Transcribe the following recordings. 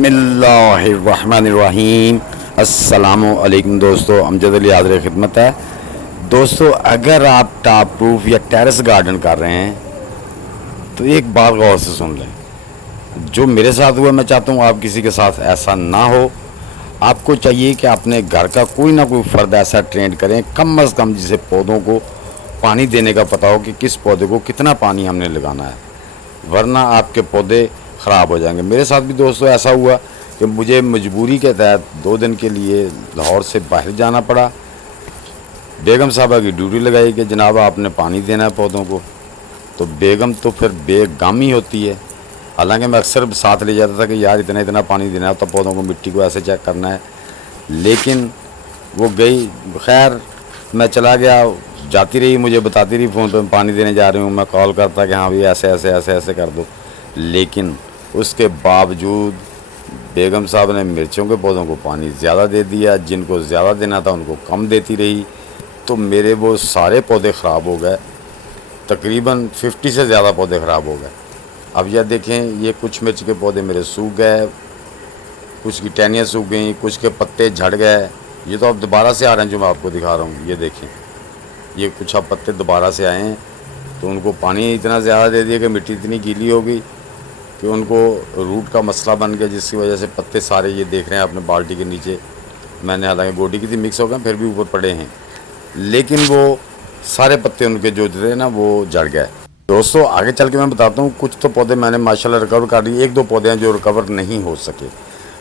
बिस्मिल्लाहिर्रहमानिर्रहीम। अस्सलामु अलैकुम दोस्तों, अमजद अली हाज़िर खिदमत है। दोस्तों, अगर आप टॉप रूफ या टेरेस गार्डन कर रहे हैं तो एक बात गौर से सुन लें। जो मेरे साथ हुआ, मैं चाहता हूँ आप किसी के साथ ऐसा ना हो। आपको चाहिए कि अपने घर का कोई ना कोई फ़र्द ऐसा ट्रेंड करें, कम अज़ कम जिसे पौधों को पानी देने का पता हो कि किस पौधे को कितना पानी हमने लगाना है, वरना आपके पौधे ख़राब हो जाएंगे। मेरे साथ भी दोस्तों ऐसा हुआ कि मुझे मजबूरी के तहत 2 दिन के लिए लाहौर से बाहर जाना पड़ा। बेगम साहबा की ड्यूटी लगाई कि जनाब आपने पानी देना है पौधों को। तो बेगम तो फिर बेगामी होती है। हालांकि मैं अक्सर साथ ले जाता था कि यार इतना इतना पानी देना है, तो पौधों को मिट्टी को ऐसे चेक करना है, लेकिन वो गई। खैर मैं चला गया, जाती रही, मुझे बताती रही फ़ोन पर पानी देने जा रही हूँ। मैं कॉल करता कि हाँ भाई ऐसे ऐसे ऐसे ऐसे कर दो, लेकिन उसके बावजूद बेगम साहब ने मिर्चों के पौधों को पानी ज़्यादा दे दिया, जिनको ज़्यादा देना था उनको कम देती रही। तो मेरे वो सारे पौधे ख़राब हो गए, तकरीबन 50 से ज़्यादा पौधे ख़राब हो गए। अब यह देखें, ये कुछ मिर्च के पौधे मेरे सूख गए, कुछ की टहनियाँ सूख गई, कुछ के पत्ते झड़ गए। ये तो अब दोबारा से आ रहे हैं जो मैं आपको दिखा रहा हूँ। ये देखें, ये कुछ अब पत्ते दोबारा से आए हैं। तो उनको पानी इतना ज़्यादा दे दिया कि मिट्टी इतनी गीली हो गई कि उनको रूट का मसला बन गया, जिसकी वजह से पत्ते सारे ये देख रहे हैं अपने बाल्टी के नीचे। मैंने हालांकि गोडी की थी मिक्स हो गए, फिर भी ऊपर पड़े हैं, लेकिन वो सारे पत्ते उनके जो थे ना वो झड़ गए। दोस्तों, आगे चल के मैं बताता हूँ। कुछ तो पौधे मैंने माशाल्लाह रिकवर कर लिए, 1-2 पौधे हैं जो रिकवर नहीं हो सके,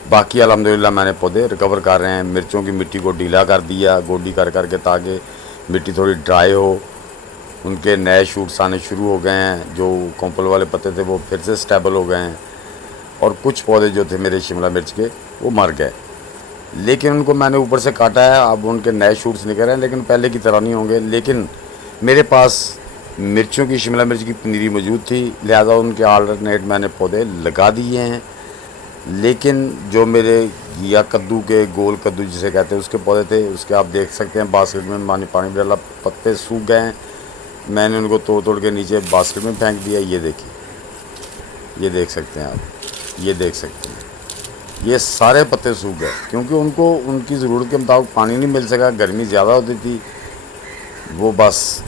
बाकी अल्हम्दुलिल्लाह मैंने पौधे रिकवर कर रहे हैं। मिर्चों की मिट्टी को ढीला कर दिया गोडी कर करके, ताकि मिट्टी थोड़ी ड्राई हो। उनके नए शूट्स आने शुरू हो गए हैं, जो कॉम्पल वाले पत्ते थे वो फिर से स्टेबल हो गए हैं। और कुछ पौधे जो थे मेरे शिमला मिर्च के वो मर गए, लेकिन उनको मैंने ऊपर से काटा है। अब उनके नए शूट्स निकल रहे हैं, लेकिन पहले की तरह नहीं होंगे। लेकिन मेरे पास मिर्चों की शिमला मिर्च की पनीरी मौजूद थी, लिहाजा उनके अल्टरनेट मैंने पौधे लगा दिए हैं। लेकिन जो मेरे घिया कद्दू के, गोल कद्दू जिसे कहते हैं, उसके पौधे थे, उसके आप देख सकते हैं बास्केट में पानी डाला, पत्ते सूख गए हैं। मैंने उनको तोड़ तोड़ के नीचे बास्केट में फेंक दिया। ये देखिए, ये देख सकते हैं आप, ये देख सकते हैं, ये सारे पत्ते सूख गए, क्योंकि उनको उनकी ज़रूरत के मुताबिक पानी नहीं मिल सका। गर्मी ज़्यादा होती थी। वो बस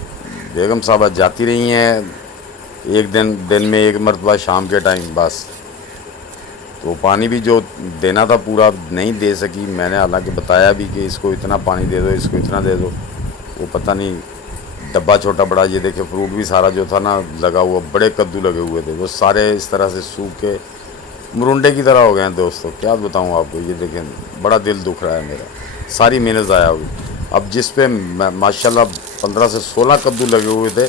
बेगम साहबा जाती रही हैं एक दिन में एक मरतबा शाम के टाइम बस। तो पानी भी जो देना था पूरा नहीं दे सकी। मैंने हालांकि बताया भी कि इसको इतना पानी दे दो, इसको इतना दे दो। वो पता नहीं डब्बा छोटा बड़ा। ये देखे, फ्रूट भी सारा जो था ना लगा हुआ, बड़े कद्दू लगे हुए थे, वो सारे इस तरह से सूख के मुरुंडे की तरह हो गए हैं। दोस्तों, क्या बताऊं आपको, ये देखें, बड़ा दिल दुख रहा है मेरा। सारी मेहनत ज़ाया हुई। अब जिस पे माशाल्लाह 15 से 16 कद्दू लगे हुए थे,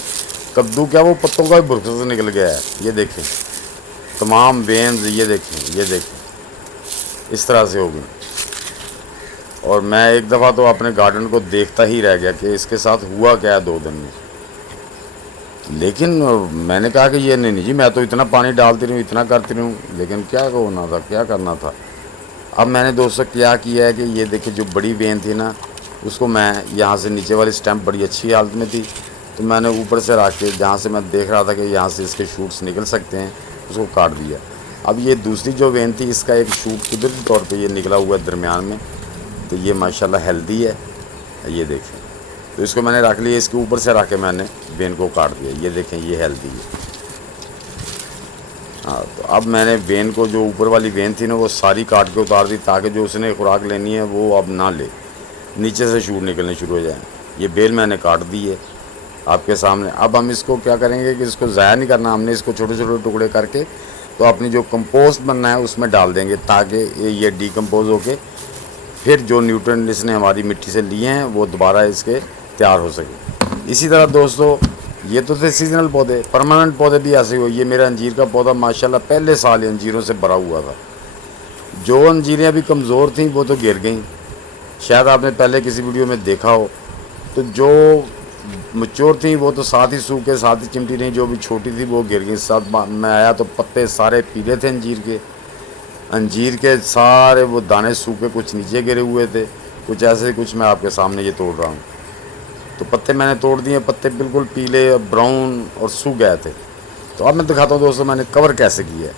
कद्दू क्या वो पत्तों का भी बुरख से निकल गया है। ये देखें, तमाम वेन्स, ये देखें, ये देखें, इस तरह से हो गई। और मैं एक दफ़ा तो अपने गार्डन को देखता ही रह गया कि इसके साथ हुआ क्या है 2 दिन में। लेकिन मैंने कहा कि ये नहीं जी, मैं तो इतना पानी डालती रही हूँ, इतना करती रही हूँ, लेकिन क्या होना था, क्या करना था। अब मैंने दोस्तों क्या किया है कि ये देखिए, जो बड़ी वेन थी ना, उसको मैं यहाँ से, नीचे वाली स्टैम्प बड़ी अच्छी हालत में थी, तो मैंने ऊपर से रख के, जहाँ से मैं देख रहा था कि यहाँ से इसके शूट्स निकल सकते हैं, उसको काट दिया। अब ये दूसरी जो वेन थी, इसका एक शूट कुदरती तौर पर ये निकला हुआ है दरमियान में, तो ये माशाल्लाह हेल्दी है। ये देखें, तो इसको मैंने रख लिया, इसके ऊपर से रख के मैंने वेन को काट दिया। ये देखें, ये हेल्दी है। हाँ, तो अब मैंने वेन को, जो ऊपर वाली वेन थी ना, वो सारी काट के उतार दी, ताकि जो उसने खुराक लेनी है वो अब ना ले, नीचे से शूट निकलने शुरू हो जाए। ये बेल मैंने काट दी है आपके सामने। अब हम इसको क्या करेंगे कि इसको ज़ाया नहीं करना, हमने इसको छोटे छोटे टुकड़े करके तो अपनी जो कंपोस्ट बनना है उसमें डाल देंगे, ताकि ये डिकम्पोज होके फिर जो न्यूट्रिएंट इसने हमारी मिट्टी से लिए हैं वो दोबारा इसके तैयार हो सके। इसी तरह दोस्तों, ये तो थे सीजनल पौधे, परमानेंट पौधे भी ऐसे हो। ये मेरा अंजीर का पौधा माशाल्लाह पहले साल अंजीरों से भरा हुआ था। जो अंजीरें अभी कमज़ोर थीं वो तो गिर गईं, शायद आपने पहले किसी वीडियो में देखा हो। तो जो मैच्योर थी वो तो साथ ही सूख के साथ ही चिमटी रही, जो भी छोटी थी वो गिर गई। साथ मैं आया तो पत्ते सारे पीले थे अंजीर के सारे वो दाने सूखे, कुछ नीचे गिरे हुए थे, कुछ ऐसे, कुछ मैं आपके सामने ये तोड़ रहा हूँ। तो पत्ते मैंने तोड़ दिए, पत्ते बिल्कुल पीले ब्राउन और सूख गए थे। तो अब मैं दिखाता हूँ दोस्तों मैंने कवर कैसे किया है।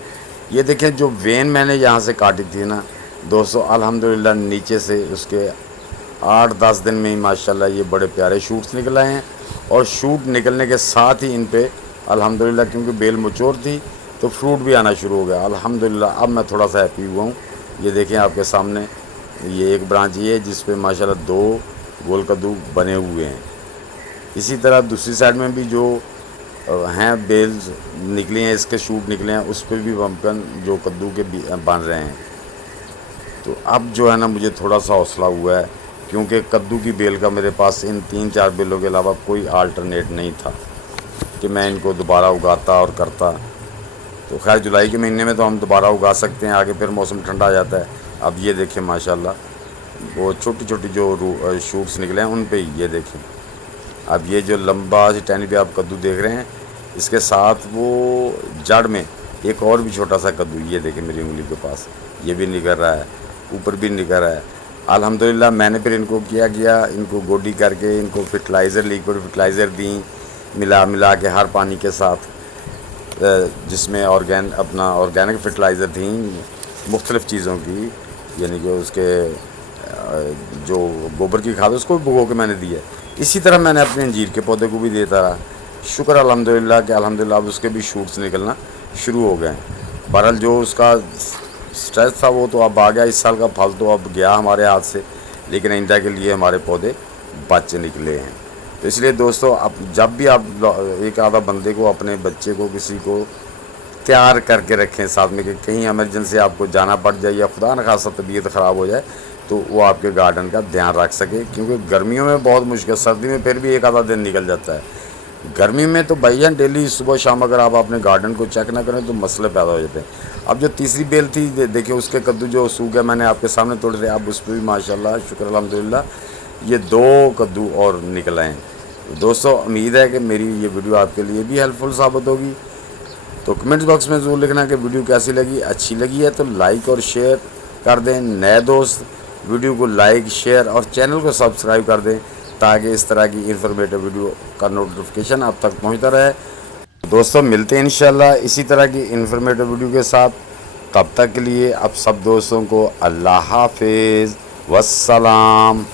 ये देखें जो वेन मैंने यहाँ से काटी थी ना दोस्तों, अल्हम्दुलिल्लाह नीचे से उसके 8-10 दिन में ही माशाल्लाह ये बड़े प्यारे शूट्स निकल आए हैं। और शूट निकलने के साथ ही इन पे अल्हम्दुलिल्लाह, क्योंकि बेल मचोर थी तो फ्रूट भी आना शुरू हो गया अल्हम्दुलिल्लाह। अब मैं थोड़ा सा हैप्पी हुआ हूँ। ये देखें आपके सामने, ये एक ब्रांच ये है जिस पे माशाल्लाह 2 गोल कद्दू बने हुए हैं। इसी तरह दूसरी साइड में भी जो हैं बेल्स निकले हैं, इसके शूट निकले हैं, उस पर भी बम्पन जो कद्दू के बन रहे हैं। तो अब जो है ना मुझे थोड़ा सा हौसला हुआ है, क्योंकि कद्दू की बेल का मेरे पास इन 3-4 बेलों के अलावा कोई अल्टरनेट नहीं था कि मैं इनको दोबारा उगाता और करता। तो खैर जुलाई के महीने में तो हम दोबारा उगा सकते हैं, आगे फिर मौसम ठंडा आ जाता है। अब ये देखें माशाल्लाह वो छोटी छोटी जो शूट्स निकले हैं उन पे ये देखें। अब ये जो लंबा सी टहनी पे आप कद्दू देख रहे हैं, इसके साथ वो जड़ में एक और भी छोटा सा कद्दू, ये देखें मेरी उंगली के पास, ये भी निकल रहा है, ऊपर भी निकल रहा है अल्हम्दुलिल्लाह। मैंने फिर इनको किया इनको गोडी करके इनको फर्टिलाइज़र, लिक्विड फर्टिलाइज़र दी मिला के हर पानी के साथ, जिसमें अपना ऑर्गेनिक फर्टिलाइज़र थी मुख्तलिफ़ चीज़ों की, यानी कि उसके जो गोबर की खाद उसको भिगो के मैंने दी है। इसी तरह मैंने अपने अंजीर के पौधे को भी देता रहा। शुक्र अल्हम्दुलिल्लाह कि अल्हम्दुलिल्लाह अब उसके भी शूट्स निकलना शुरू हो गए हैं। बहरहाल जो उसका स्ट्रेस था वो तो अब आ गया, इस साल का फल तो अब गया हमारे हाथ से, लेकिन आइंदा के लिए हमारे पौधे बच निकले हैं। तो इसलिए दोस्तों, अब जब भी आप एक आधा बंदे को, अपने बच्चे को, किसी को तैयार करके रखें साथ में, कि कहीं इमरजेंसी आपको जाना पड़ जाए या खुदा न खासा तबीयत ख़राब हो जाए तो वो आपके गार्डन का ध्यान रख सके। क्योंकि गर्मियों में बहुत मुश्किल, सर्दी में फिर भी एक आधा दिन निकल जाता है। गर्मी में तो भैया डेली सुबह शाम अगर आप अपने गार्डन को चेक ना करें तो मसले पैदा हो जाते हैं। अब जो तीसरी बेल थी देखिए, उसके कद्दू जो सूख गए, मैंने आपके सामने तोड़े थे, अब उस पर भी माशाल्लाह शुक्र अल्हम्दुलिल्लाह ये 2 कद्दू और निकल आए हैं। दोस्तों उम्मीद है कि मेरी ये वीडियो आपके लिए भी हेल्पफुल साबित होगी। तो कमेंट्स बॉक्स में ज़रूर लिखना कि वीडियो कैसी लगी। अच्छी लगी है तो लाइक और शेयर कर दें। नए दोस्त वीडियो को लाइक, शेयर और चैनल को सब्सक्राइब कर दें, ताकि इस तरह की इंफॉर्मेटिव वीडियो का नोटिफिकेशन आप तक पहुंचता रहे। दोस्तों मिलते हैं इंशाल्लाह इसी तरह की इंफॉर्मेटिव वीडियो के साथ। तब तक के लिए आप सब दोस्तों को अल्लाह हाफिज़, वस्सलाम।